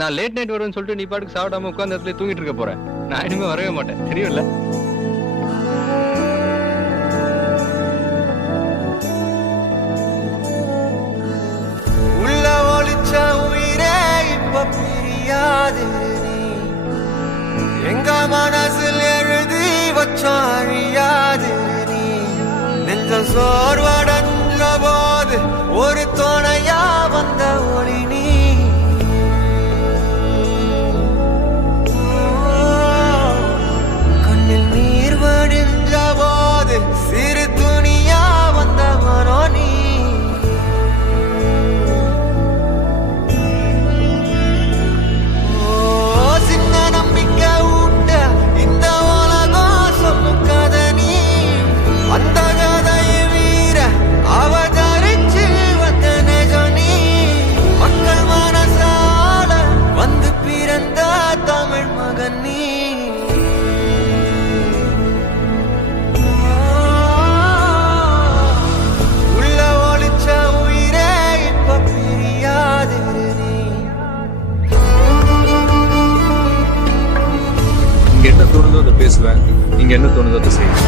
நான் late night வருவேன்னு சொல்லிட்டு நீ பாட்டுக்கு சாப்பிடாம உட்கார்ந்து இடத்துல தூங்கிட்டு இருக்க போறேன். நான் இனிமே வரவே மாட்டேன், தெரியும்ல? உள்ள ஒளிச்ச உயிரே இப்ப பிரியாது, எங்க மனசில் எழுதி வச்சோம் அழியாது. நீ நெஞ்ச சோர்வடைஞ்ச போது ஒரு துணையா வந்த ஒளி நீ. கண்ணில் நீர் வடிஞ்ச போது சிறு துணியா வந்த மனோ நீ. என்ன தோணுதோ அதை பேசுவேன், நீங்க என்ன தோணுதோ அதை செய்வேன்.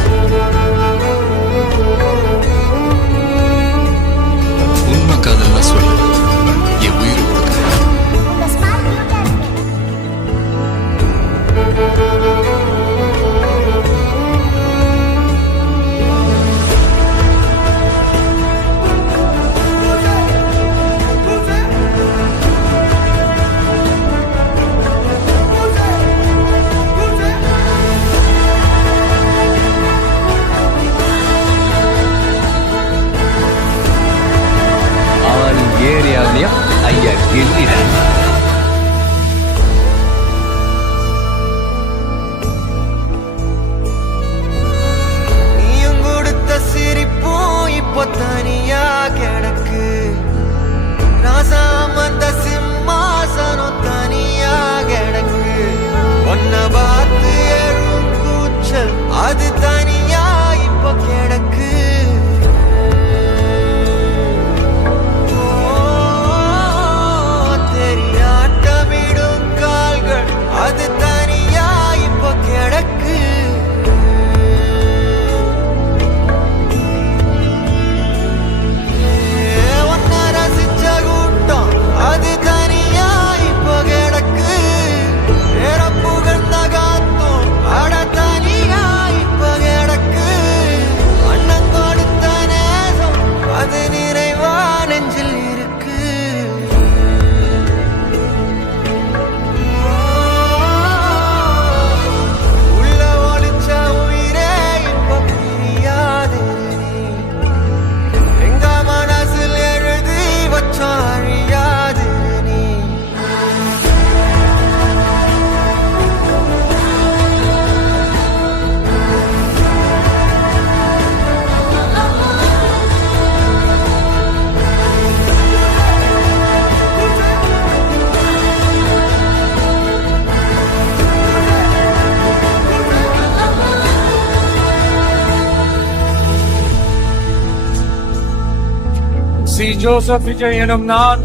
உண்மை காதல் சொல்லு, என் உயிரை கொடுக்குறேன். ஏரியாவிலையா ஐயா கெல்லிட நீயும் கொடுத்த சிரிப்பும் இப்போ தனியா கிடக்கு. ராசாமந்த சிம்மாசனம் தனியா கிடக்கு. ஒன்ன பார்த்து எழும் கூச்சல் அது தனியா இப்போ கிடக்கு. அது தனியா இப்போ கிடக்கு. ஒன்ன ரசிச்ச கூட்டம் அது தனியா இப்போ கிடக்கு. வேற புகழ்ந்த காத்தும் அட தனியா இப்போ கிடக்கு. அண்ணன் கொடுத்த நேசம் அது நிறைவா நெஞ்சில் இருக்கு. Si Joseph Vijay Enamnan